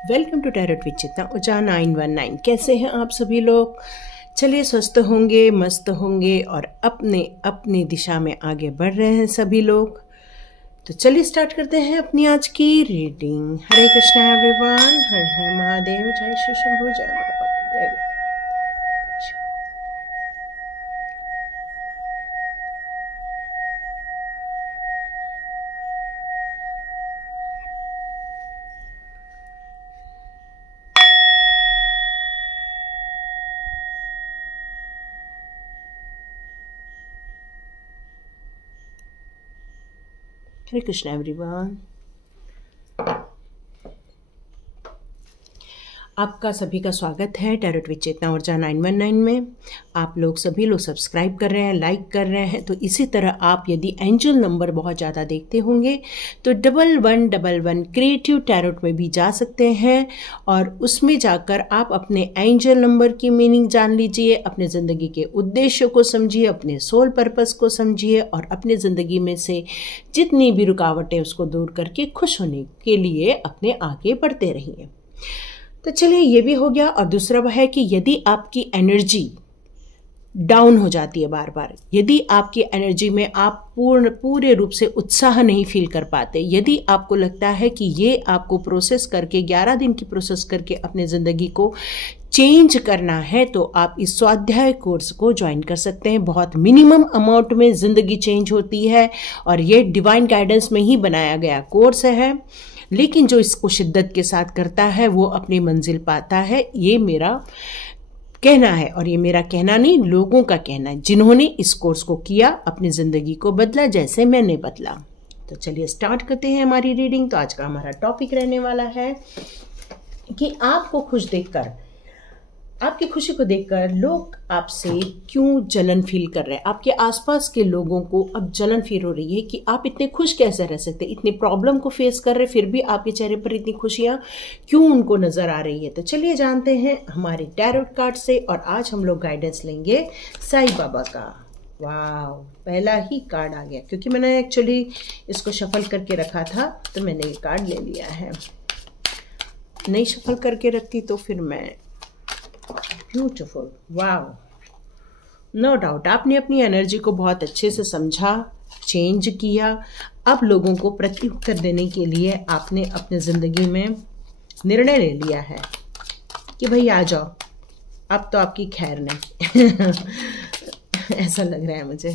Welcome to tarot with चित्ता ऊर्जा 919। कैसे हैं आप सभी लोग? चलिए स्वस्थ होंगे, मस्त होंगे और अपने अपनी दिशा में आगे बढ़ रहे हैं सभी लोग। तो चलिए स्टार्ट करते हैं अपनी आज की रीडिंग। हरे कृष्णा एवरीवन, हर हर महादेव, जय श्री शंभू, जय माता जय। हरे कृष्णा एवरीवन, आपका सभी का स्वागत है टैरोट विद चेतना ऊर्जा 919 में। आप लोग सभी लोग सब्सक्राइब कर रहे हैं, लाइक कर रहे हैं। तो इसी तरह आप यदि एंजल नंबर बहुत ज़्यादा देखते होंगे तो 1111 क्रिएटिव टैरोट में भी जा सकते हैं और उसमें जाकर आप अपने एंजल नंबर की मीनिंग जान लीजिए, अपने ज़िंदगी के उद्देश्य को समझिए, अपने सोल पर्पस को समझिए और अपने ज़िंदगी में से जितनी भी रुकावटें उसको दूर करके खुश होने के लिए अपने आगे बढ़ते रहिए। तो चलिए ये भी हो गया। और दूसरा वह है कि यदि आपकी एनर्जी डाउन हो जाती है बार बार, यदि आपकी एनर्जी में आप पूरे रूप से उत्साह नहीं फील कर पाते, यदि आपको लगता है कि ये आपको प्रोसेस करके 11 दिन की प्रोसेस करके अपने ज़िंदगी को चेंज करना है, तो आप इस स्वाध्याय कोर्स को ज्वाइन कर सकते हैं। बहुत मिनिमम अमाउंट में ज़िंदगी चेंज होती है और ये डिवाइन गाइडेंस में ही बनाया गया कोर्स है, लेकिन जो इसको शिद्दत के साथ करता है वो अपनी मंजिल पाता है। ये मेरा कहना है, और ये मेरा कहना नहीं, लोगों का कहना है जिन्होंने इस कोर्स को किया, अपनी ज़िंदगी को बदला जैसे मैंने बदला। तो चलिए स्टार्ट करते हैं हमारी रीडिंग। तो आज का हमारा टॉपिक रहने वाला है कि आपको खुश देखकर, आपकी खुशी को देखकर लोग आपसे क्यों जलन फील कर रहे हैं। आपके आसपास के लोगों को अब जलन फील हो रही है कि आप इतने खुश कैसे रह सकते, इतनी प्रॉब्लम को फेस कर रहे फिर भी आपके चेहरे पर इतनी खुशियां क्यों उनको नजर आ रही है। तो चलिए जानते हैं हमारे टैरोट कार्ड से। और आज हम लोग गाइडेंस लेंगे साईं बाबा का। वाह, पहला ही कार्ड आ गया, क्योंकि मैंने एक्चुअली इसको शफल करके रखा था तो मैंने ये कार्ड ले लिया है। नहीं शफल करके रखती तो फिर मैं ब्यूटीफुल, वाव, नो डाउट आपने अपनी एनर्जी को बहुत अच्छे से समझा, चेंज किया। अब लोगों को प्रत्युत्तर देने के लिए आपने अपने ज़िंदगी में निर्णय ले लिया है कि भाई आ जाओ, अब तो आपकी खैर नहीं। ऐसा लग रहा है मुझे।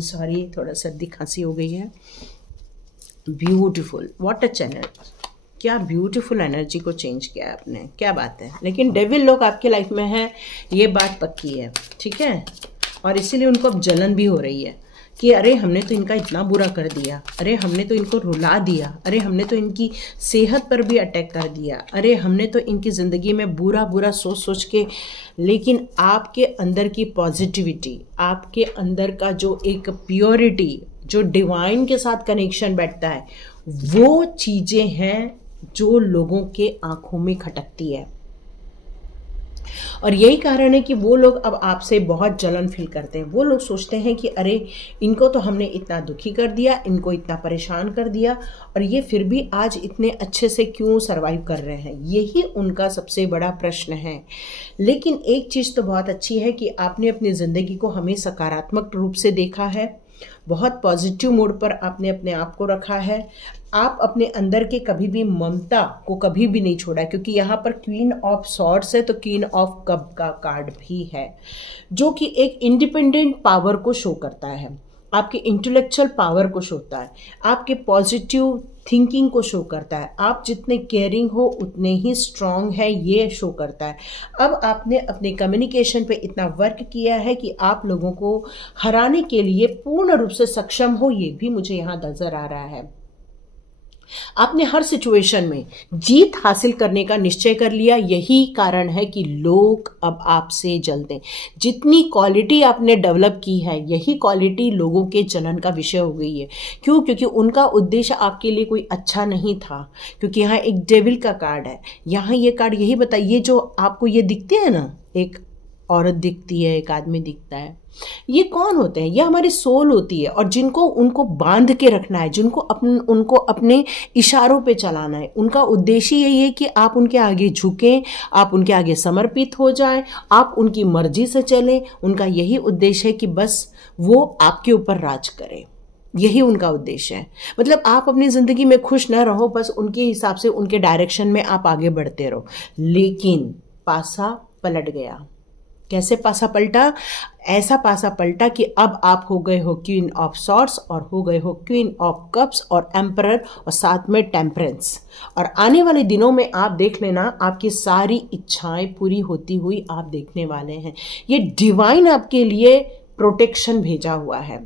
सॉरी, थोड़ा सर्दी खांसी हो गई है। ब्यूटीफुल, व्हाट अ चैनल, क्या ब्यूटीफुल एनर्जी को चेंज किया है आपने, क्या बात है। लेकिन डेविल लोग आपके लाइफ में हैं, ये बात पक्की है, ठीक है। और इसीलिए उनको अब जलन भी हो रही है कि अरे हमने तो इनका इतना बुरा कर दिया, अरे हमने तो इनको रुला दिया, अरे हमने तो इनकी सेहत पर भी अटैक कर दिया, अरे हमने तो इनकी ज़िंदगी में बुरा बुरा सोच सोच के। लेकिन आपके अंदर की पॉजिटिविटी, आपके अंदर का जो एक प्योरिटी, जो डिवाइन के साथ कनेक्शन बैठता है, वो चीज़ें हैं जो लोगों के आंखों में खटकती है। और यही कारण है कि वो लोग अब आपसे बहुत जलन फील करते हैं। वो लोग सोचते हैं कि अरे इनको तो हमने इतना दुखी कर दिया, इनको इतना परेशान कर दिया, और ये फिर भी आज इतने अच्छे से क्यों सरवाइव कर रहे हैं। यही उनका सबसे बड़ा प्रश्न है। लेकिन एक चीज़ तो बहुत अच्छी है कि आपने अपनी ज़िंदगी को हमें सकारात्मक रूप से देखा है, बहुत पॉजिटिव मोड पर आपने अपने आप को रखा है। आप अपने अंदर के कभी भी ममता को कभी भी नहीं छोड़ा, क्योंकि यहाँ पर क्वीन ऑफ सॉर्ड्स है तो क्वीन ऑफ कप का कार्ड भी है, जो कि एक इंडिपेंडेंट पावर को शो करता है, आपके इंटेलेक्चुअल पावर को शो करता है, आपके पॉजिटिव थिंकिंग को शो करता है। आप जितने केयरिंग हो उतने ही स्ट्रांग है, ये शो करता है। अब आपने अपने कम्युनिकेशन पे इतना वर्क किया है कि आप लोगों को हराने के लिए पूर्ण रूप से सक्षम हो, ये भी मुझे यहाँ नजर आ रहा है। आपने हर सिचुएशन में जीत हासिल करने का निश्चय कर लिया। यही कारण है कि लोग अब आपसे जलते हैं। जितनी क्वालिटी आपने डेवलप की है, यही क्वालिटी लोगों के जलन का विषय हो गई है। क्यों? क्योंकि उनका उद्देश्य आपके लिए कोई अच्छा नहीं था। क्योंकि यहाँ एक डेविल का कार्ड है। यहाँ ये कार्ड यही बताइए, जो आपको ये दिखते हैं ना, एक औरत दिखती है, एक आदमी दिखता है। ये कौन होते हैं? ये हमारी सोल होती है, और जिनको उनको बांध के रखना है, जिनको उनको अपने इशारों पे चलाना है। उनका उद्देश्य यही है कि आप उनके आगे झुकें, आप उनके आगे समर्पित हो जाएं, आप उनकी मर्जी से चलें। उनका यही उद्देश्य है कि बस वो आपके ऊपर राज करें। यही उनका उद्देश्य है। मतलब आप अपनी ज़िंदगी में खुश ना रहो, बस उनके हिसाब से, उनके डायरेक्शन में आप आगे बढ़ते रहो। लेकिन पासा पलट गया। कैसे पासा पलटा? ऐसा पासा पलटा कि अब आप हो गए हो क्वीन ऑफ सॉर्ड्स और हो गए हो क्वीन ऑफ कप्स और एम्परर और साथ में टेम्परेंस। और आने वाले दिनों में आप देख लेना, आपकी सारी इच्छाएं पूरी होती हुई आप देखने वाले हैं। ये डिवाइन आपके लिए प्रोटेक्शन भेजा हुआ है,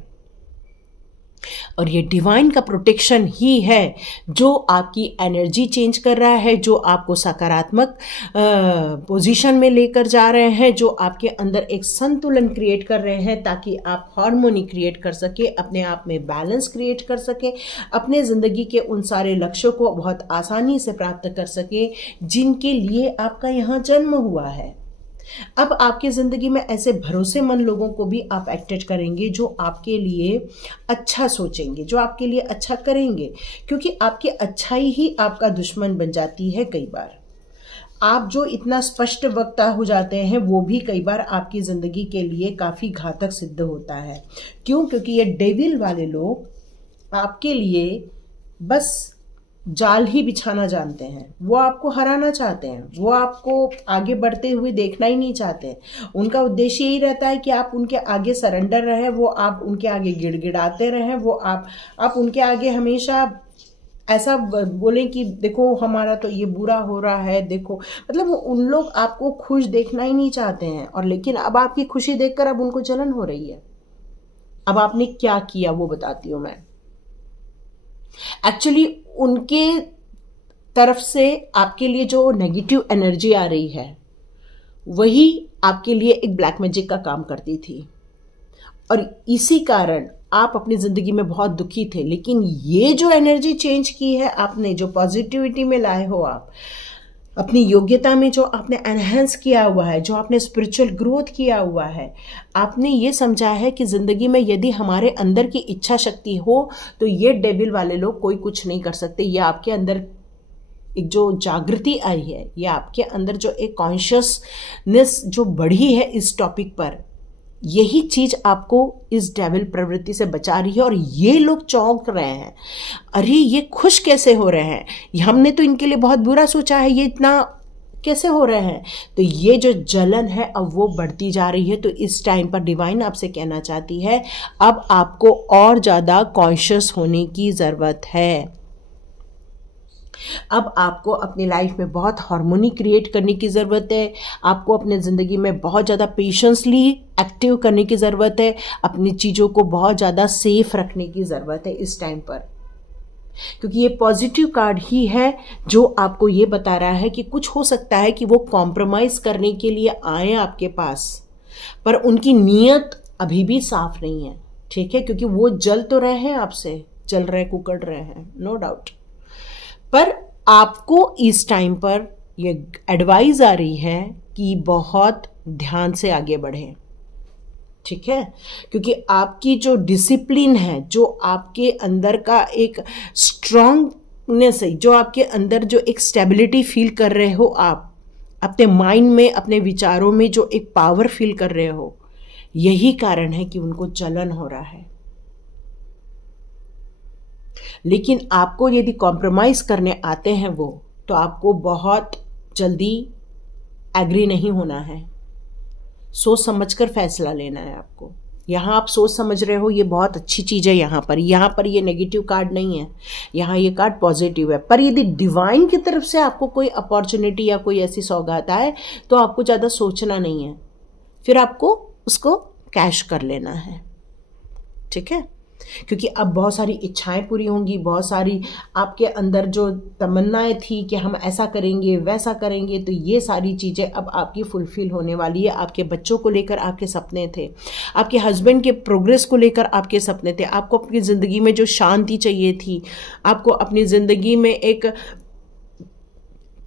और ये डिवाइन का प्रोटेक्शन ही है जो आपकी एनर्जी चेंज कर रहा है, जो आपको सकारात्मक पोजीशन में लेकर जा रहे हैं, जो आपके अंदर एक संतुलन क्रिएट कर रहे हैं ताकि आप हार्मोनी क्रिएट कर सके, अपने आप में बैलेंस क्रिएट कर सके, अपने ज़िंदगी के उन सारे लक्ष्यों को बहुत आसानी से प्राप्त कर सके जिनके लिए आपका यहाँ जन्म हुआ है। अब आपकी ज़िंदगी में ऐसे भरोसेमंद लोगों को भी आप अट्रैक्ट करेंगे जो आपके लिए अच्छा सोचेंगे, जो आपके लिए अच्छा करेंगे, क्योंकि आपकी अच्छाई ही आपका दुश्मन बन जाती है। कई बार आप जो इतना स्पष्ट वक्ता हो जाते हैं वो भी कई बार आपकी ज़िंदगी के लिए काफ़ी घातक सिद्ध होता है। क्यों? क्योंकि ये डेविल वाले लोग आपके लिए बस जाल ही बिछाना जानते हैं। वो आपको हराना चाहते हैं, वो आपको आगे बढ़ते हुए देखना ही नहीं चाहते। उनका उद्देश्य यही रहता है कि आप उनके आगे सरेंडर रहे, वो आप उनके आगे गिड़गिड़ाते रहें, वो आप उनके आगे हमेशा ऐसा बोलें कि देखो हमारा तो ये बुरा हो रहा है, देखो। मतलब उन लोग आपको खुश देखना ही नहीं चाहते हैं। और लेकिन अब आपकी खुशी देखकर अब उनको जलन हो रही है। अब आपने क्या किया वो बताती हूँ मैं। एक्चुअली उनके तरफ से आपके लिए जो नेगेटिव एनर्जी आ रही है वही आपके लिए एक ब्लैक मैजिक का काम करती थी, और इसी कारण आप अपनी ज़िंदगी में बहुत दुखी थे। लेकिन ये जो एनर्जी चेंज की है आपने, जो पॉजिटिविटी में लाए हो आप, अपनी योग्यता में जो आपने एनहेंस किया हुआ है, जो आपने स्पिरिचुअल ग्रोथ किया हुआ है, आपने ये समझा है कि ज़िंदगी में यदि हमारे अंदर की इच्छा शक्ति हो तो ये डेविल वाले लोग कोई कुछ नहीं कर सकते। ये आपके अंदर एक जो जागृति आई है, ये आपके अंदर जो एक कॉन्शियसनेस जो बढ़ी है इस टॉपिक पर, यही चीज आपको इस डेविल प्रवृत्ति से बचा रही है। और ये लोग चौंक रहे हैं, अरे ये खुश कैसे हो रहे हैं, हमने तो इनके लिए बहुत बुरा सोचा है, ये इतना कैसे हो रहे हैं। तो ये जो जलन है अब वो बढ़ती जा रही है। तो इस टाइम पर डिवाइन आपसे कहना चाहती है अब आपको और ज़्यादा कॉन्शियस होने की ज़रूरत है। अब आपको अपनी लाइफ में बहुत हार्मोनी क्रिएट करने की ज़रूरत है। आपको अपने ज़िंदगी में बहुत ज़्यादा पेशेंसली एक्टिव करने की ज़रूरत है। अपनी चीज़ों को बहुत ज़्यादा सेफ रखने की ज़रूरत है इस टाइम पर, क्योंकि ये पॉजिटिव कार्ड ही है जो आपको ये बता रहा है कि कुछ हो सकता है कि वो कॉम्प्रोमाइज़ करने के लिए आए आपके पास, पर उनकी नीयत अभी भी साफ नहीं है। ठीक है, क्योंकि वो जल तो रहे हैं आपसे, जल रहे कुकड़ रहे हैं, नो डाउट। पर आपको इस टाइम पर ये एडवाइस आ रही है कि बहुत ध्यान से आगे बढ़ें। ठीक है, क्योंकि आपकी जो डिसिप्लिन है, जो आपके अंदर का एक स्ट्रांगनेस है, जो आपके अंदर जो एक स्टेबिलिटी फील कर रहे हो, आप अपने माइंड में, अपने विचारों में जो एक पावर फील कर रहे हो, यही कारण है कि उनको जलन हो रहा है। लेकिन आपको यदि कॉम्प्रोमाइज़ करने आते हैं वो, तो आपको बहुत जल्दी एग्री नहीं होना है, सोच समझकर फैसला लेना है आपको। यहाँ आप सोच समझ रहे हो, ये बहुत अच्छी चीज़ है। यहाँ पर ये नेगेटिव कार्ड नहीं है, यहाँ ये कार्ड पॉजिटिव है। पर यदि डिवाइन की तरफ से आपको कोई अपॉर्चुनिटी या कोई ऐसी सौगात आए तो आपको ज़्यादा सोचना नहीं है, फिर आपको उसको कैश कर लेना है। ठीक है, क्योंकि अब बहुत सारी इच्छाएं पूरी होंगी, बहुत सारी आपके अंदर जो तमन्नाएं थी कि हम ऐसा करेंगे वैसा करेंगे, तो ये सारी चीज़ें अब आपकी फुलफिल होने वाली है। आपके बच्चों को लेकर आपके सपने थे, आपके हस्बैंड के प्रोग्रेस को लेकर आपके सपने थे, आपको अपनी ज़िंदगी में जो शांति चाहिए थी, आपको अपनी ज़िंदगी में एक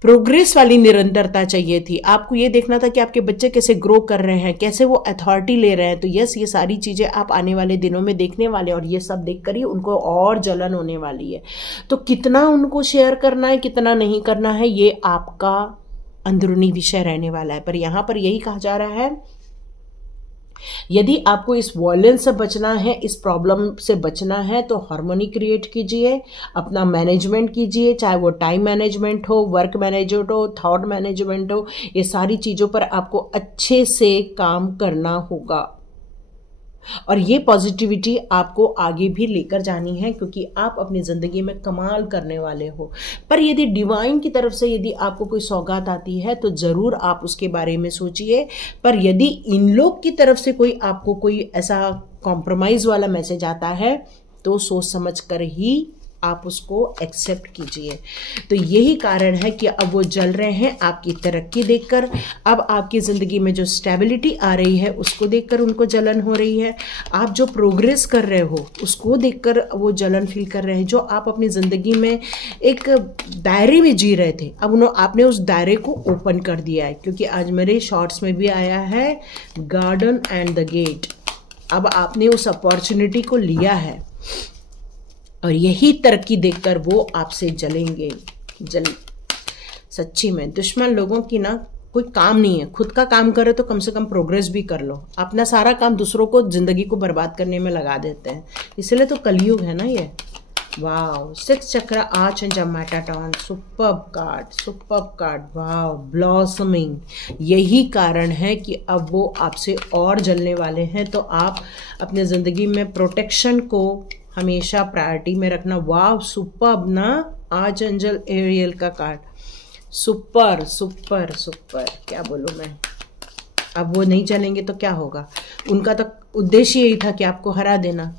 प्रोग्रेस वाली निरंतरता चाहिए थी, आपको ये देखना था कि आपके बच्चे कैसे ग्रो कर रहे हैं, कैसे वो अथॉरिटी ले रहे हैं। तो यस, ये सारी चीज़ें आप आने वाले दिनों में देखने वाले हैं और ये सब देख कर ही उनको और जलन होने वाली है। तो कितना उनको शेयर करना है, कितना नहीं करना है, ये आपका अंदरूनी विषय रहने वाला है। पर यहाँ पर यही कहा जा रहा है, यदि आपको इस वॉयलेंस से बचना है, इस प्रॉब्लम से बचना है, तो हार्मोनी क्रिएट कीजिए, अपना मैनेजमेंट कीजिए, चाहे वो टाइम मैनेजमेंट हो, वर्क मैनेजमेंट हो, थॉट मैनेजमेंट हो, ये सारी चीज़ों पर आपको अच्छे से काम करना होगा। और ये पॉजिटिविटी आपको आगे भी लेकर जानी है, क्योंकि आप अपनी ज़िंदगी में कमाल करने वाले हो। पर यदि डिवाइन की तरफ से यदि आपको कोई सौगात आती है तो ज़रूर आप उसके बारे में सोचिए। पर यदि इन लोग की तरफ से कोई आपको कोई ऐसा कॉम्प्रोमाइज़ वाला मैसेज आता है तो सोच समझ कर ही आप उसको एक्सेप्ट कीजिए। तो यही कारण है कि अब वो जल रहे हैं आपकी तरक्की देखकर। अब आपकी ज़िंदगी में जो स्टेबिलिटी आ रही है उसको देखकर उनको जलन हो रही है। आप जो प्रोग्रेस कर रहे हो उसको देखकर वो जलन फील कर रहे हैं। जो आप अपनी ज़िंदगी में एक दायरे में जी रहे थे, अब आपने उस दायरे को ओपन कर दिया है। क्योंकि आज मेरे शॉर्ट्स में भी आया है गार्डन एंड द गेट। अब आपने उस अपॉर्चुनिटी को लिया है और यही तरक्की देखकर वो आपसे जलेंगे। सच्ची में दुश्मन लोगों की ना कोई काम नहीं है। खुद का काम करे तो कम से कम प्रोग्रेस भी कर लो। अपना सारा काम दूसरों को, जिंदगी को बर्बाद करने में लगा देते हैं। इसलिए तो कलयुग है ना ये। वाओ, 6 चक्र arch and Metatron, superb card. Wow, blossoming. यही कारण है कि अब वो आपसे और जलने वाले हैं। तो आप अपने ज़िंदगी में प्रोटेक्शन को हमेशा प्रायोरिटी में रखना। वाव, सुपर्ब ना, आर्च एंजल एरियल का कार्ड, सुपर। क्या बोलूँ मैं। अब वो नहीं चलेंगे तो क्या होगा। उनका तो उद्देश्य यही था कि आपको हरा देना।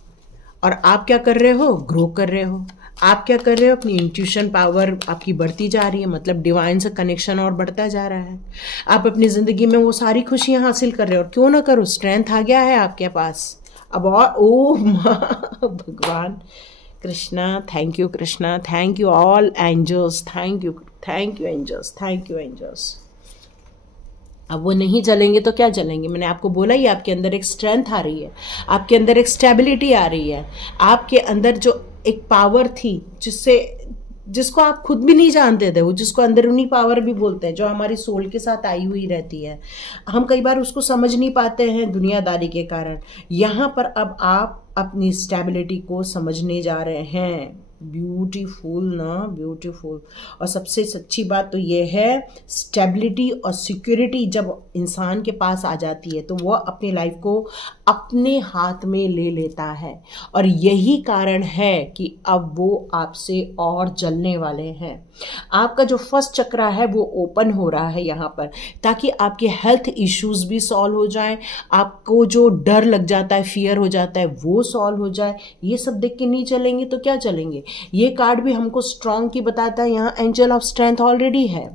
और आप क्या कर रहे हो, ग्रो कर रहे हो। आप क्या कर रहे हो, अपनी इंट्यूशन पावर आपकी बढ़ती जा रही है, मतलब डिवाइन से कनेक्शन और बढ़ता जा रहा है। आप अपनी ज़िंदगी में वो सारी खुशियाँ हासिल कर रहे हो। और क्यों ना करो, स्ट्रेंथ आ गया है आपके पास अब। और ओ भगवान Krishna, thank you Krishna, thank you all angels, thank you angels. अब वो नहीं जलेंगे तो क्या जलेंगे। मैंने आपको बोला ही, आपके अंदर एक स्ट्रेंथ आ रही है, आपके अंदर एक स्टेबिलिटी आ रही है, आपके अंदर जो एक पावर थी जिसको आप खुद भी नहीं जानते थे, वो जिसको अंदरूनी पावर भी बोलते हैं, जो हमारी सोल के साथ आई हुई रहती है। हम कई बार उसको समझ नहीं पाते हैं दुनियादारी के कारण। यहाँ पर अब आप अपनी स्टेबिलिटी को समझने जा रहे हैं। ब्यूटीफुल ना, ब्यूटीफुल। और सबसे सच्ची बात तो ये है, स्टेबिलिटी और सिक्योरिटी जब इंसान के पास आ जाती है तो वो अपनी लाइफ को अपने हाथ में ले लेता है। और यही कारण है कि अब वो आपसे और जलने वाले हैं। आपका जो फर्स्ट चक्रा है वो ओपन हो रहा है यहाँ पर, ताकि आपके हेल्थ इश्यूज भी सॉल्व हो जाएं, आपको जो डर लग जाता है, फियर हो जाता है, वो सॉल्व हो जाए। ये सब देख के नहीं चलेंगे तो क्या चलेंगे। ये कार्ड भी हमको स्ट्रॉन्ग की बताता है। यहाँ एंजल ऑफ स्ट्रेंथ ऑलरेडी है।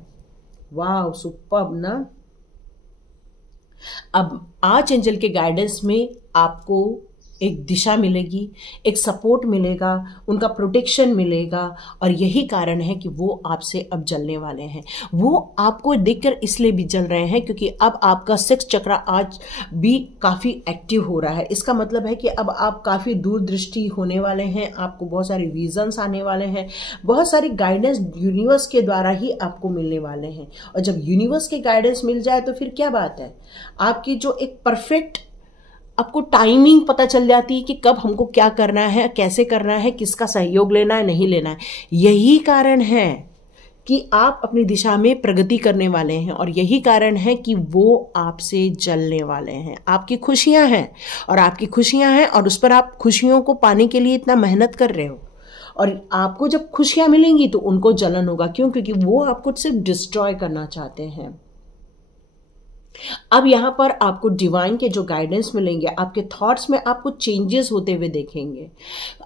वाह, सुपर्ब ना। अब आर्च एंजल के गाइडेंस में आपको एक दिशा मिलेगी, एक सपोर्ट मिलेगा, उनका प्रोटेक्शन मिलेगा। और यही कारण है कि वो आपसे अब जलने वाले हैं। वो आपको देखकर इसलिए भी जल रहे हैं क्योंकि अब आपका 6 चक्रा आज भी काफ़ी एक्टिव हो रहा है। इसका मतलब है कि अब आप काफ़ी दूरदृष्टि होने वाले हैं, आपको बहुत सारे विजन्स आने वाले हैं, बहुत सारी गाइडेंस यूनिवर्स के द्वारा ही आपको मिलने वाले हैं। और जब यूनिवर्स के गाइडेंस मिल जाए तो फिर क्या बात है। आपकी जो एक परफेक्ट आपको टाइमिंग पता चल जाती है कि कब हमको क्या करना है, कैसे करना है, किसका सहयोग लेना है, नहीं लेना है। यही कारण है कि आप अपनी दिशा में प्रगति करने वाले हैं। और यही कारण है कि वो आपसे जलने वाले हैं। आपकी खुशियां हैं और आपकी खुशियां हैं और उस पर आप खुशियों को पाने के लिए इतना मेहनत कर रहे हो। और आपको जब खुशियां मिलेंगी तो उनको जलन होगा। क्यों? क्योंकि वो आपको सिर्फ डिस्ट्रॉय करना चाहते हैं। अब यहाँ पर आपको डिवाइन के जो गाइडेंस मिलेंगे, आपके थॉट्स में आपको चेंजेस होते हुए देखेंगे।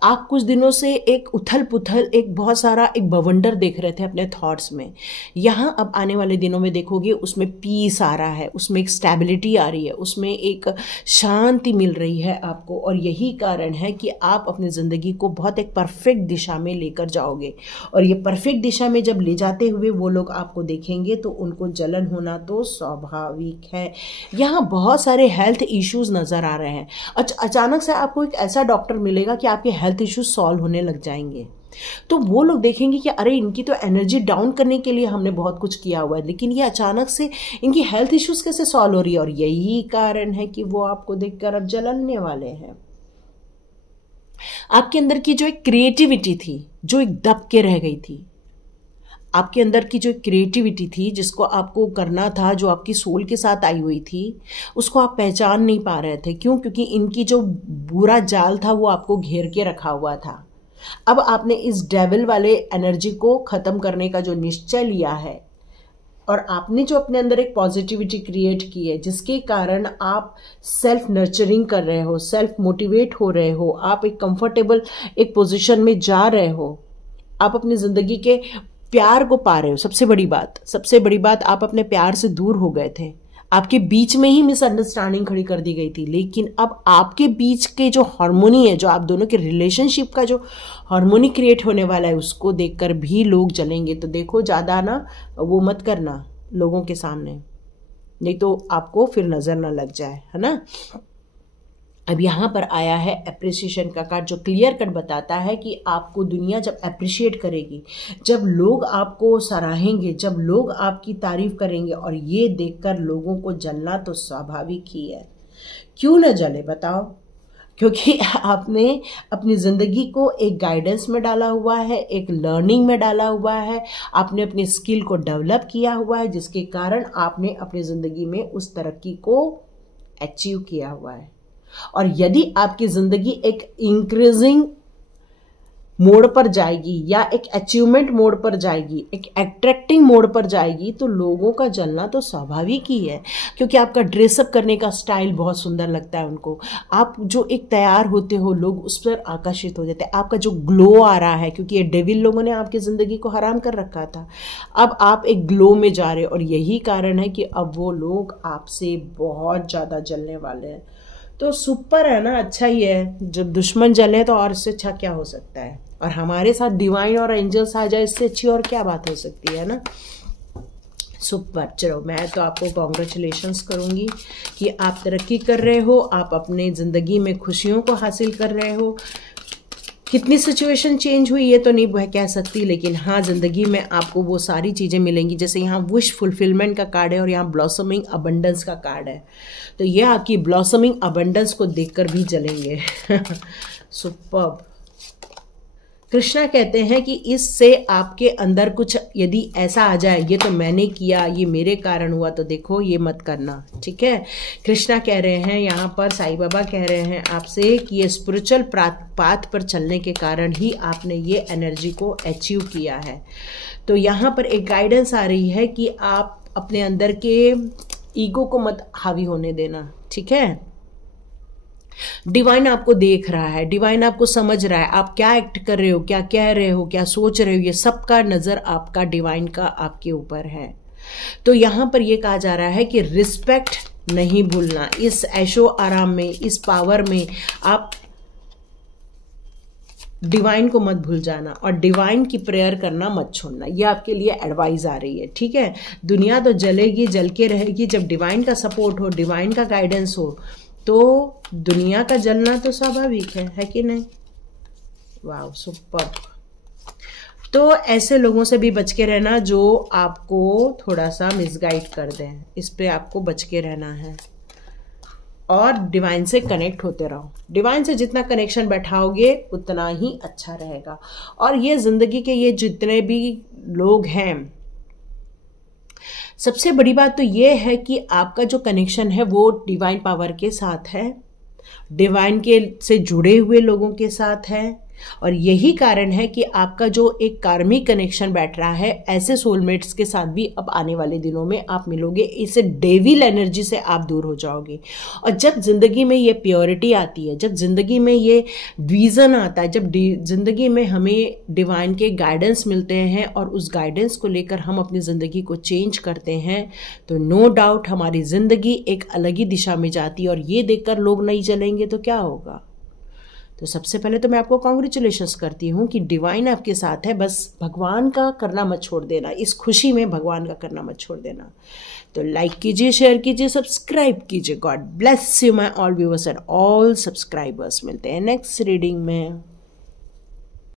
आप कुछ दिनों से एक उथल पुथल, एक बहुत सारा एक बवंडर देख रहे थे अपने थॉट्स में। यहाँ अब आने वाले दिनों में देखोगे उसमें पीस आ रहा है, उसमें एक स्टेबिलिटी आ रही है, उसमें एक शांति मिल रही है आपको। और यही कारण है कि आप अपनी ज़िंदगी को बहुत एक परफेक्ट दिशा में लेकर जाओगे। और ये परफेक्ट दिशा में जब ले जाते हुए वो लोग आपको देखेंगे तो उनको जलन होना तो स्वाभाविक है। यहाँ बहुत सारे हेल्थ इश्यूज नजर आ रहे हैं। अचानक से आपको एक ऐसा डॉक्टर मिलेगा कि आपके हेल्थ इश्यूज सॉल्व होने लग जाएंगे। तो वो लोग देखेंगे कि अरे इनकी तो एनर्जी डाउन करने के लिए हमने बहुत कुछ किया हुआ है, लेकिन ये अचानक से इनकी हेल्थ इश्यूज कैसे सॉल्व हो रही है। और यही कारण है कि वो आपको देखकर अब जलने वाले हैं। आपके अंदर की जो एक क्रिएटिविटी थी, जो एक दब के रह गई थी, आपके अंदर की जो क्रिएटिविटी थी जिसको आपको करना था, जो आपकी सोल के साथ आई हुई थी, उसको आप पहचान नहीं पा रहे थे। क्यों? क्योंकि इनकी जो बुरा जाल था वो आपको घेर के रखा हुआ था। अब आपने इस डेविल वाले एनर्जी को ख़त्म करने का जो निश्चय लिया है और आपने जो अपने अंदर एक पॉजिटिविटी क्रिएट की है, जिसके कारण आप सेल्फ नर्चरिंग कर रहे हो, सेल्फ मोटिवेट हो रहे हो, आप एक कंफर्टेबल एक पोजीशन में जा रहे हो, आप अपनी ज़िंदगी के प्यार को पा रहे हो। सबसे बड़ी बात आप अपने प्यार से दूर हो गए थे। आपके बीच में ही मिसअंडरस्टैंडिंग खड़ी कर दी गई थी, लेकिन अब आपके बीच के जो हार्मोनी है, जो आप दोनों के रिलेशनशिप का जो हार्मोनी क्रिएट होने वाला है, उसको देखकर भी लोग जलेंगे। तो देखो, ज़्यादा ना वो मत करना लोगों के सामने, नहीं तो आपको फिर नज़र ना लग जाए, है ना। अब यहाँ पर आया है एप्रिसिएशन का कार्ड, जो क्लियर कट बताता है कि आपको दुनिया जब अप्रिशिएट करेगी, जब लोग आपको सराहेंगे, जब लोग आपकी तारीफ करेंगे, और ये देखकर लोगों को जलना तो स्वाभाविक ही है। क्यों न जले बताओ? क्योंकि आपने अपनी ज़िंदगी को एक गाइडेंस में डाला हुआ है, एक लर्निंग में डाला हुआ है, आपने अपनी स्किल को डेवलप किया हुआ है, जिसके कारण आपने अपनी ज़िंदगी में उस तरक्की को अचीव किया हुआ है। और यदि आपकी ज़िंदगी एक इंक्रीजिंग मोड पर जाएगी या एक अचीवमेंट मोड पर जाएगी, एक अट्रैक्टिंग मोड पर जाएगी, तो लोगों का जलना तो स्वाभाविक ही है। क्योंकि आपका ड्रेसअप करने का स्टाइल बहुत सुंदर लगता है उनको, आप जो एक तैयार होते हो, लोग उस पर आकर्षित हो जाते हैं। आपका जो ग्लो आ रहा है, क्योंकि ये डेविल लोगों ने आपकी ज़िंदगी को हराम कर रखा था, अब आप एक ग्लो में जा रहे हो। और यही कारण है कि अब वो लोग आपसे बहुत ज़्यादा जलने वाले हैं। तो सुपर है ना, अच्छा ही है। जब दुश्मन जले तो और इससे अच्छा क्या हो सकता है। और हमारे साथ डिवाइन और एंजल्स आ जाए, इससे अच्छी और क्या बात हो सकती है ना। सुपर। चलो, मैं तो आपको कॉन्ग्रेचुलेशंस करूंगी कि आप तरक्की कर रहे हो, आप अपने ज़िंदगी में खुशियों को हासिल कर रहे हो। कितनी सिचुएशन चेंज हुई ये तो नहीं कह सकती, लेकिन हाँ, ज़िंदगी में आपको वो सारी चीज़ें मिलेंगी। जैसे यहाँ विश फुलफिलमेंट का कार्ड है और यहाँ ब्लॉसमिंग अबंडेंस का कार्ड है। तो ये आपकी ब्लॉसमिंग अबंडेंस को देखकर भी जलेंगे। सुपर्ब। कृष्णा कहते हैं कि इससे आपके अंदर कुछ यदि ऐसा आ जाए, ये तो मैंने किया, ये मेरे कारण हुआ, तो देखो ये मत करना, ठीक है। कृष्णा कह रहे हैं यहाँ पर, साईं बाबा कह रहे हैं आपसे कि ये स्पिरिचुअल पाथ पर चलने के कारण ही आपने ये एनर्जी को अचीव किया है। तो यहाँ पर एक गाइडेंस आ रही है कि आप अपने अंदर के ईगो को मत हावी होने देना, ठीक है। डिवाइन आपको देख रहा है, डिवाइन आपको समझ रहा है, आप क्या एक्ट कर रहे हो, क्या कह रहे हो, क्या सोच रहे हो, ये सब का नज़र आपका डिवाइन का आपके ऊपर है। तो यहाँ पर ये कहा जा रहा है कि रिस्पेक्ट नहीं भूलना। इस ऐशो आराम में, इस पावर में आप डिवाइन को मत भूल जाना और डिवाइन की प्रेयर करना मत छोड़ना। ये आपके लिए एडवाइस आ रही है, ठीक है। दुनिया तो जलेगी, जल के रहेगी। जब डिवाइन का सपोर्ट हो, डिवाइन का गाइडेंस हो, तो दुनिया का जलना तो स्वाभाविक है कि नहीं। वाह, सुपर। तो ऐसे लोगों से भी बच के रहना जो आपको थोड़ा सा मिसगाइड कर दें, इस पे आपको बच के रहना है। और डिवाइन से कनेक्ट होते रहो। डिवाइन से जितना कनेक्शन बैठाओगे उतना ही अच्छा रहेगा। और ये ज़िंदगी के ये जितने भी लोग हैं, सबसे बड़ी बात तो ये है कि आपका जो कनेक्शन है वो डिवाइन पावर के साथ है, डिवाइन के से जुड़े हुए लोगों के साथ है, और यही कारण है कि आपका जो एक कार्मिक कनेक्शन बैठ रहा है, ऐसे सोलमेट्स के साथ भी अब आने वाले दिनों में आप मिलोगे। इसे डेविल एनर्जी से आप दूर हो जाओगे। और जब ज़िंदगी में ये प्योरिटी आती है, जब ज़िंदगी में ये विज़न आता है, जब ज़िंदगी में हमें डिवाइन के गाइडेंस मिलते हैं और उस गाइडेंस को लेकर हम अपनी ज़िंदगी को चेंज करते हैं, तो नो डाउट हमारी ज़िंदगी एक अलग ही दिशा में जाती है। और ये देखकर लोग नहीं चलेंगे तो क्या होगा। तो सबसे पहले तो मैं आपको कॉन्ग्रेचुलेशंस करती हूँ कि डिवाइन आपके साथ है। बस भगवान का करना मत छोड़ देना, इस खुशी में भगवान का करना मत छोड़ देना। तो लाइक कीजिए, शेयर कीजिए, सब्सक्राइब कीजिए। God bless you my all viewers and all subscribers. मिलते हैं नेक्स्ट रीडिंग में।